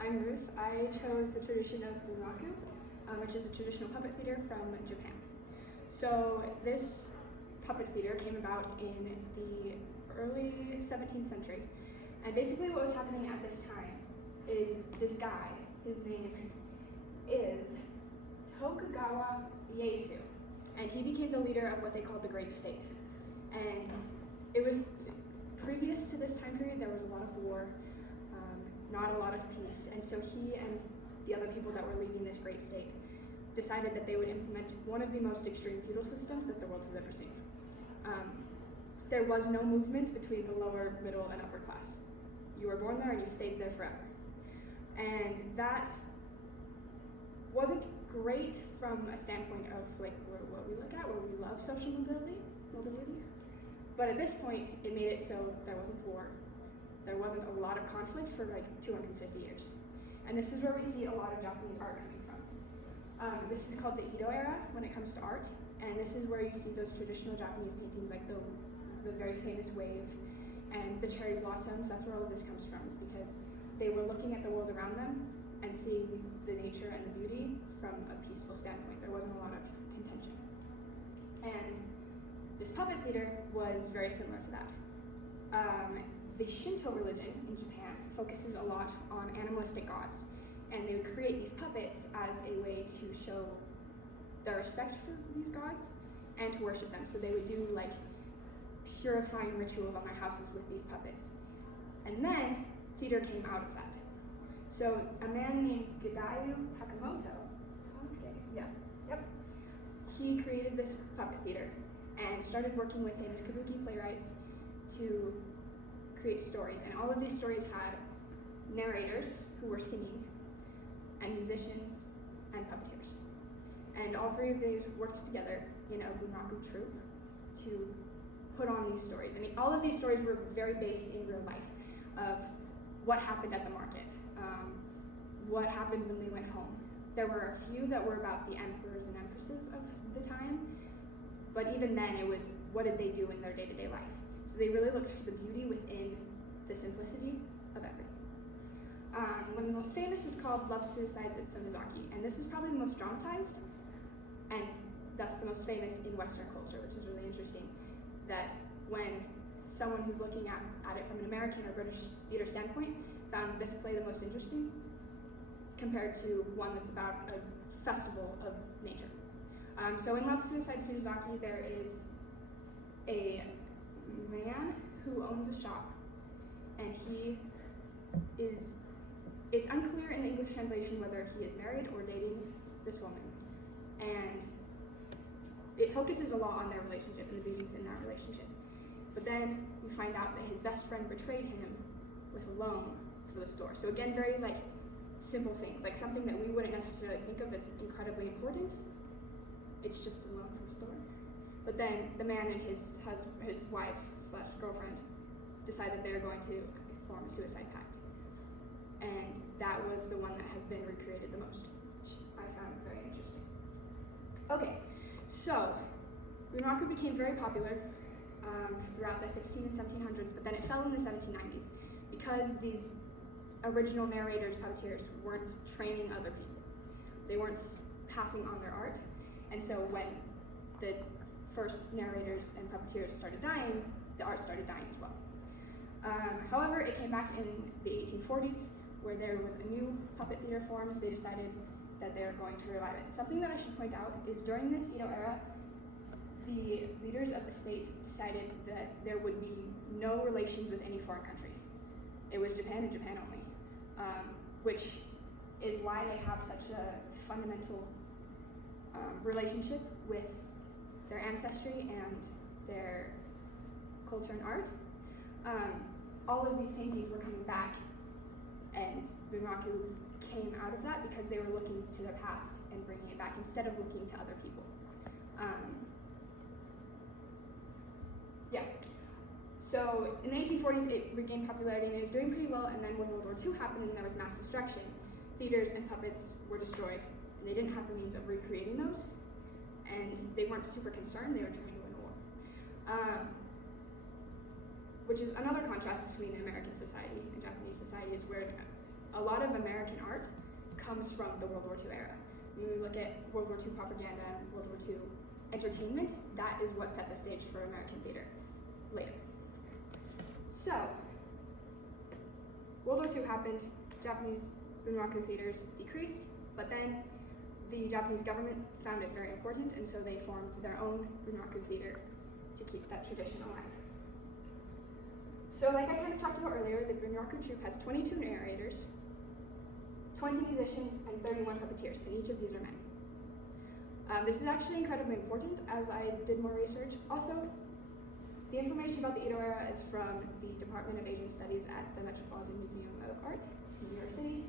I'm Ruth. I chose the tradition of bunraku, which is a traditional puppet theater from Japan. So this puppet theater came about in the early 17th century, and basically what was happening at this time is this guy, his name is Tokugawa Ieyasu, and he became the leader of what they called the Great State. And it was previous to this time period, there was a lot of war, not a lot of peace, and so he and the other people that were leading this great state decided that they would implement one of the most extreme feudal systems that the world has ever seen. There was no movement between the lower, middle, and upper class. You were born there and you stayed there forever. And that wasn't great from a standpoint of like what we look at, where we love social mobility. But at this point, it made it so there wasn't war. There wasn't a lot of conflict for like 250 years. And this is where we see a lot of Japanese art coming from. This is called the Edo era when it comes to art. And this is where you see those traditional Japanese paintings like the very famous wave and the cherry blossoms. That's where all of this comes from, is because they were looking at the world around them and seeing the nature and the beauty from a peaceful standpoint. There wasn't a lot of contention. And this puppet theater was very similar to that. The Shinto religion in Japan focuses a lot on animalistic gods, and they would create these puppets as a way to show their respect for these gods and to worship them. So they would do like purifying rituals on their houses with these puppets. And then theater came out of that. So a man named Gadayu Takamoto, he created this puppet theater and started working with his kabuki playwrights to create stories. And all of these stories had narrators who were singing, and musicians, and puppeteers. And all three of these worked together in a bunraku troupe to put on these stories. And all of these stories were very based in real life, of what happened at the market, what happened when they went home. There were a few that were about the emperors and empresses of the time, but even then it was, what did they do in their day-to-day life? So they really looked for the beauty within the simplicity of everything. One of the most famous is called Love Suicides at Sonozaki, and this is probably the most dramatized, and thus the most famous in Western culture, which is really interesting, that when someone who's looking at it from an American or British theater standpoint found this play the most interesting, compared to one that's about a festival of nature. So in Love Suicide Sonozaki, there is a man who owns a shop, and it's unclear in the English translation whether he is married or dating this woman. And it focuses a lot on their relationship and the beauties in that relationship. But then you find out that his best friend betrayed him with a loan for the store. So again, very like simple things, like something that we wouldn't necessarily think of as incredibly important. It's just a loan from a store. But then the man and his wife/girlfriend decided they were going to form a suicide pact. And that was the one that has been recreated the most, which I found very interesting. Okay, so bunraku became very popular throughout the 16 and 1700s, but then it fell in the 1790s because these original narrators, puppeteers, weren't training other people. They weren't passing on their art. And so when the first narrators and puppeteers started dying, the art started dying as well. However, it came back in the 1840s, where there was a new puppet theater formed. They decided that they were going to revive it. Something that I should point out is during this Edo era, the leaders of the state decided that there would be no relations with any foreign country. It was Japan and Japan only, which is why they have such a fundamental relationship with their ancestry and their culture and art. All of these paintings were coming back, and bunraku came out of that because they were looking to their past and bringing it back instead of looking to other people. So in the 1840s, it regained popularity and it was doing pretty well, and then when World War II happened and there was mass destruction, theaters and puppets were destroyed, and they didn't have the means of recreating those, and they weren't super concerned. They were trying to win a war. Which is another contrast between American society and Japanese society, is where a lot of American art comes from the World War II era. When we look at World War II propaganda and World War II entertainment, that is what set the stage for American theater later. So, World War II happened, Japanese bunraku theaters decreased, but then the Japanese government found it very important, and so they formed their own bunraku theater to keep that tradition alive. So like I kind of talked about earlier, the bunraku troupe has 22 narrators, 20 musicians, and 31 puppeteers, and each of these are men. This is actually incredibly important as I did more research. Also, the information about the Edo era is from the Department of Asian Studies at the Metropolitan Museum of Art in New York City.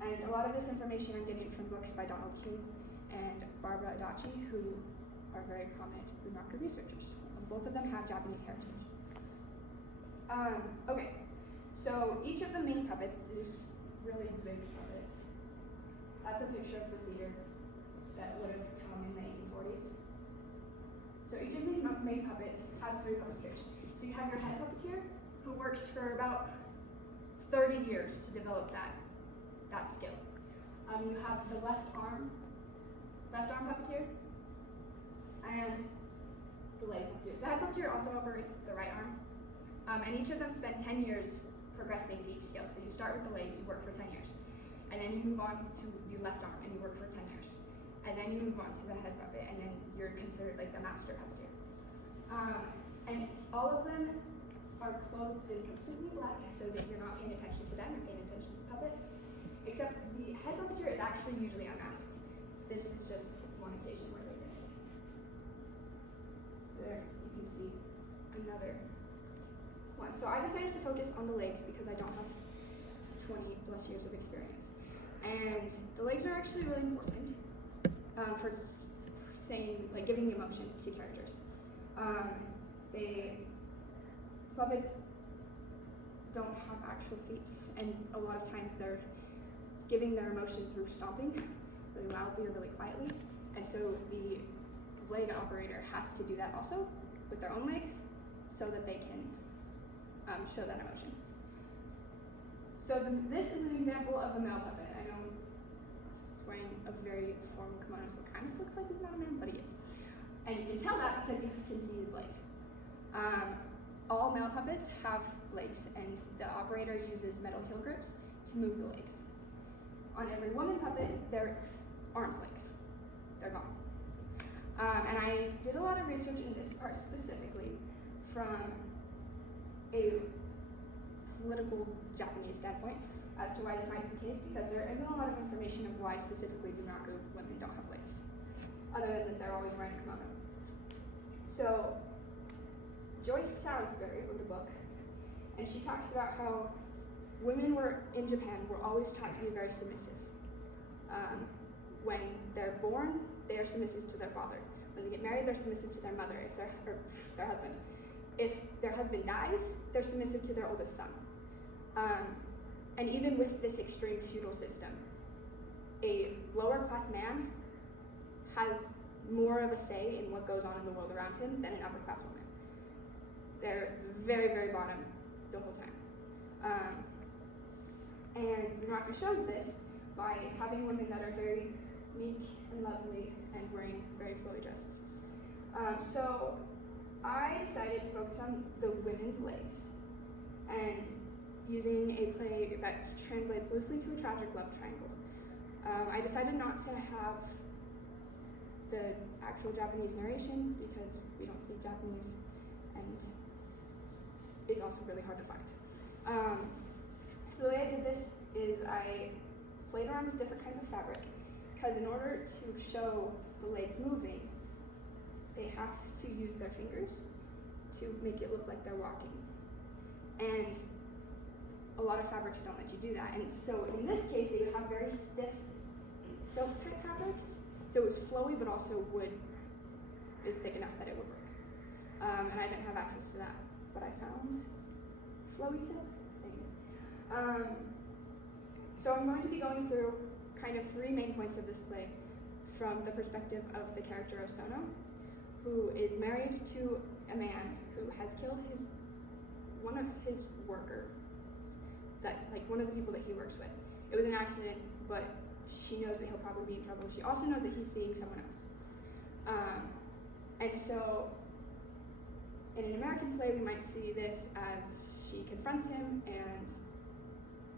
And a lot of this information I'm getting from books by Donald King and Barbara Adachi, who are very prominent bunraku researchers. Both of them have Japanese heritage. Okay, so each of the main puppets, these really big puppets, that's a picture of the theater that would have come in the 1840s. So each of these main puppets has 3 puppeteers. So you have your head puppeteer, who works for about 30 years to develop that skill. You have the left arm puppeteer, and the leg puppeteer. The head puppeteer also operates the right arm, and each of them spend 10 years progressing to each skill. So you start with the legs, you work for 10 years, and then you move on to the left arm, and you work for 10 years, and then you move on to the head puppet, and then you're considered like the master puppeteer. And all of them are clothed in completely black, so that you're not paying attention to them, you're paying attention to the puppet. Except the head puppeteer is actually usually unmasked. This is just one occasion where they did it. So there you can see another one. So I decided to focus on the legs because I don't have 20 plus years of experience. And the legs are actually really important for saying, like, giving the emotion to characters. Puppets don't have actual feet, and a lot of times they're giving their emotion through stomping really loudly or really quietly, and so the leg operator has to do that also with their own legs so that they can show that emotion. So this is an example of a male puppet. I know he's wearing a very formal kimono, so it kind of looks like he's not a man, but he is. And you can tell that because you can see his leg. All male puppets have legs, and the operator uses metal heel grips to move the legs. On every woman puppet, their arms legs. They're gone. And I did a lot of research in this part specifically from a political Japanese standpoint as to why this might be the case, because there isn't a lot of information of why specifically bunraku women don't have legs, other than that they're always wearing a kimono. So Joyce Salisbury wrote a book, and she talks about how women in Japan were always taught to be very submissive. When they're born, they are submissive to their father. When they get married, they're submissive to their mother, or their husband. If their husband dies, they're submissive to their oldest son. And even with this extreme feudal system, a lower class man has more of a say in what goes on in the world around him than an upper class woman. They're very, very bottom the whole time. And bunraku shows this by having women that are very meek and lovely and wearing very flowy dresses. So I decided to focus on the women's legs, and using a play that translates loosely to a tragic love triangle. I decided not to have the actual Japanese narration because we don't speak Japanese, and it's also really hard to find. So the way I did this is I played around with different kinds of fabric, because in order to show the legs moving, they have to use their fingers to make it look like they're walking. And a lot of fabrics don't let you do that. And so in this case, they would have very stiff silk type fabrics. So it was flowy, but also wood is thick enough that it would work. And I didn't have access to that, but I found flowy silk things. So I'm going to be going through kind of 3 main points of this play from the perspective of the character Osono, who is married to a man who has killed one of his workers that, like, one of the people that he works with. It was an accident, but she knows that he'll probably be in trouble. She also knows that he's seeing someone else. And so, in an American play, we might see this as she confronts him, and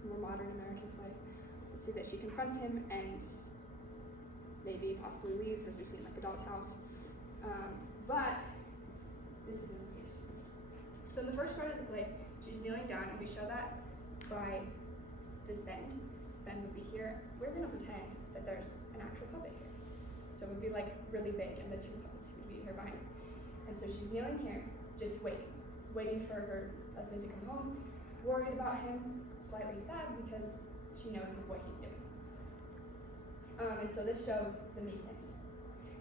more modern American play, let's see that she confronts him and maybe possibly leaves, as we've seen like The Doll's House. But this isn't the case. So in the first part of the play, she's kneeling down, and we show that by this bend. Ben would be here. We're going to pretend that there's an actual puppet here. So it would be like really big, and the two puppets would be here behind her. And so she's kneeling here, just waiting for her husband to come home, worried about him, slightly sad because she knows of what he's doing. And so this shows the meekness.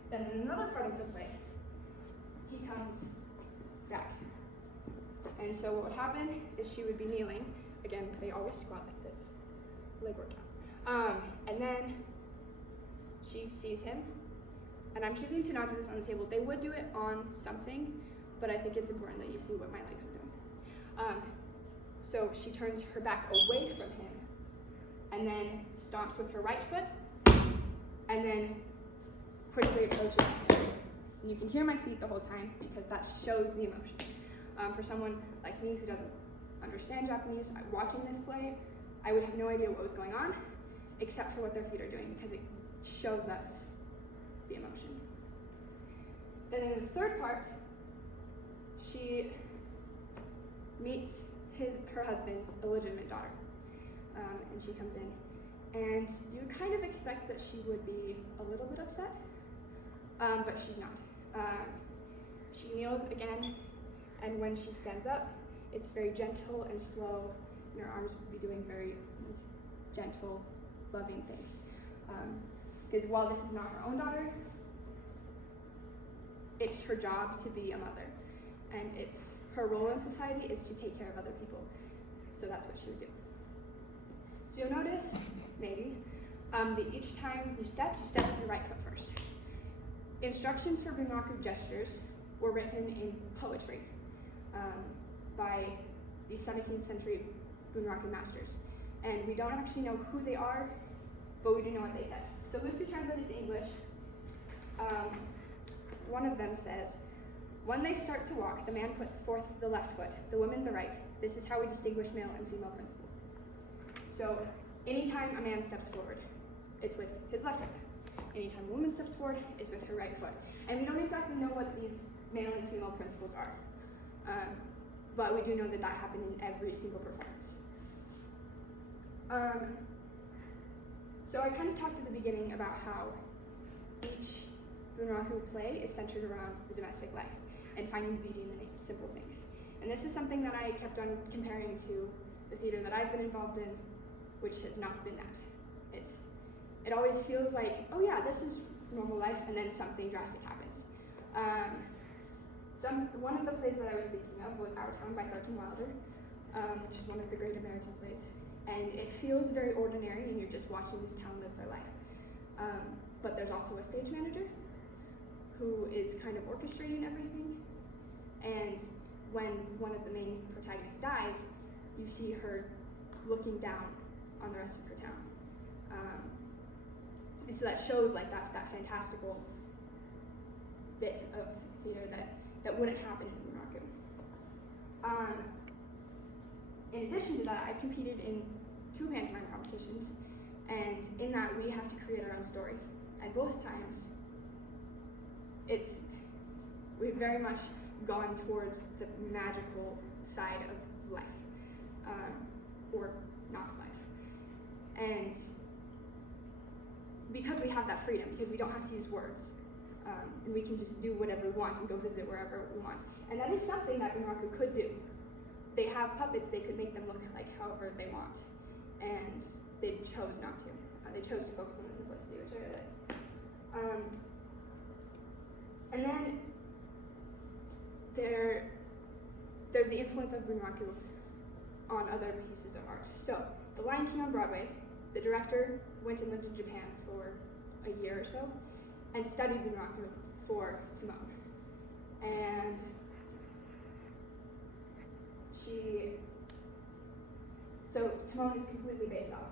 Then in another part of the play, he comes back. And so what would happen is she would be kneeling. Again, they always squat like this, leg workout. And then she sees him. And I'm choosing to not do this on the table. They would do it on something, but I think it's important that you see what my legs are doing. So she turns her back away from him, and then stomps with her right foot, and then quickly approaches him. And you can hear my feet the whole time because that shows the emotion. For someone like me who doesn't understand Japanese, watching this play, I would have no idea what was going on, except for what their feet are doing, because it shows us the emotion. Then in the third part, she meets her husband's illegitimate daughter, and she comes in, and you kind of expect that she would be a little bit upset, but she's not. She kneels again, and when she stands up, it's very gentle and slow, and her arms would be doing very gentle, loving things. Because while this is not her own daughter, it's her job to be a mother, and it's her role in society is to take care of other people. So that's what she would do. So you'll notice, maybe, that each time you step with your right foot first. Instructions for bunraku gestures were written in poetry by the 17th century bunraku masters. And we don't actually know who they are, but we do know what they said. So loosely translated to English, one of them says, "When they start to walk, the man puts forth the left foot, the woman the right. This is how we distinguish male and female principles." So anytime a man steps forward, it's with his left foot. Anytime a woman steps forward, it's with her right foot. And we don't exactly know what these male and female principles are, but we do know that that happened in every single performance. So I kind of talked at the beginning about how each bunraku play is centered around the domestic life and finding beauty in the simple things. And this is something that I kept on comparing to the theater that I've been involved in, which has not been that. It always feels like, oh yeah, this is normal life, and then something drastic happens. One of the plays that I was thinking of was Our Town by Thornton Wilder, which is one of the great American plays. And it feels very ordinary, and you're just watching this town live their life. But there's also a stage manager who is kind of orchestrating everything. And when one of the main protagonists dies, you see her looking down on the rest of her town. And so that shows like that fantastical bit of theater that wouldn't happen in bunraku. In addition to that, I've competed in 2 pantomime competitions, and in that we have to create our own story. And both times, we've very much gone towards the magical side of life, or not life. And because we have that freedom, because we don't have to use words, and we can just do whatever we want and go visit wherever we want. And that is something that bunraku could do. They have puppets, they could make them look like however they want, and they chose not to. They chose to focus on the simplicity, which I really like. And then there's the influence of bunraku on other pieces of art. So, The Lion King on Broadway, the director went and lived in Japan for a year or so and studied bunraku for Timon. And So Timon is completely based off